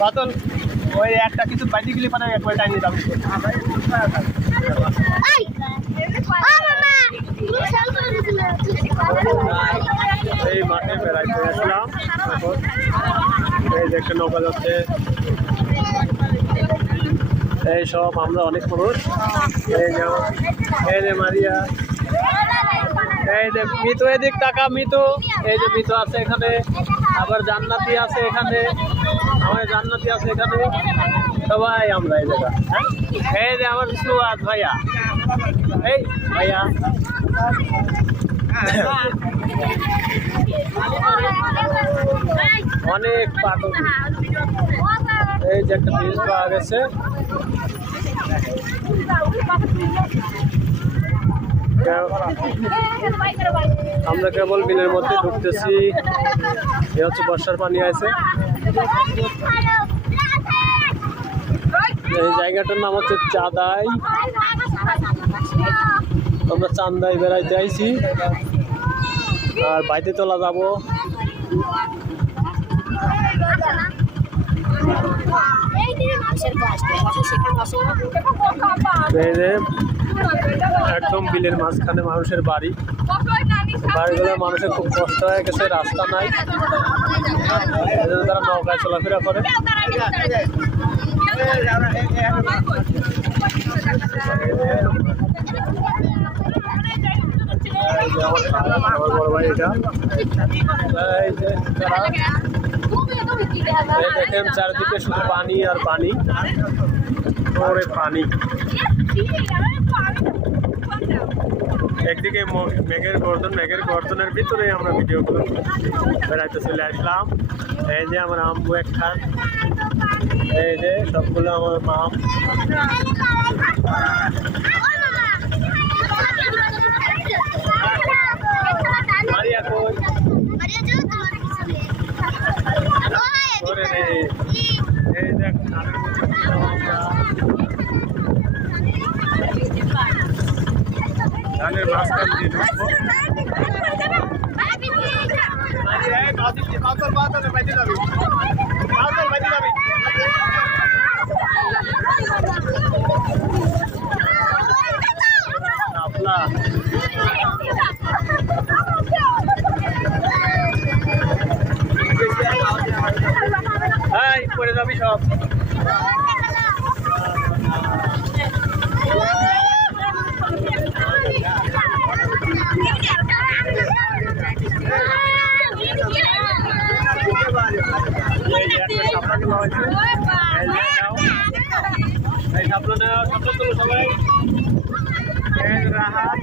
বাতল ওই একটা কিছু বাইরে গেলে মানে একবার টাইম দাম এই মাঠে বেড়াইতে আসলাম এখন এই যে একটা নৌকা যাচ্ছে এই সব আমরা অনেক মানুষ এই যে মারিয়া এই যে মিতু এদিক টাকা মিতু এই যে মিতু আছে এখানে আবার জান্নাতি আছে এখানে আমার জান্নাতি আছে এখানে সবাই আমরা এই জায়গা এই যে আমার সুয়াদ ভাইয়া এই ভাইয়া অনেক পাটল এই যে একটা ব্রিজ পাওয়া গেছে আমরা কেবল বিলের মধ্যে ঢুকতেছি এ হচ্ছে বর্ষার পানি আছে এই জায়গাটার নাম হচ্ছে চাঁদাই আমরা চান্দাই বেড়াইতে আইছি আর বাইতে তোলা যাবো একদম বিলের মাঝখানে মানুষের বাড়ি বাড়িগুলো মানুষের খুব কষ্ট হয়ে গেছে রাস্তা নাই তারা নৌকায় চলাফেরা করে বড় ভাই এটা দেখেন চারিদিকে শুধু পানি আর পানি পরে পানি একদিকে মেঘের গর্জনের ভিতরে আমরা ভিডিও করে বেড়াইতে চলে আসলাম এই যে আমার আম্মু একটা এই যে সবগুলো আমার মাম মারিয়া কই এই দেখ ধানের মাঝখান দিয়ে ঢুকবো আপনার করে যাবি সব সবাই রাহাত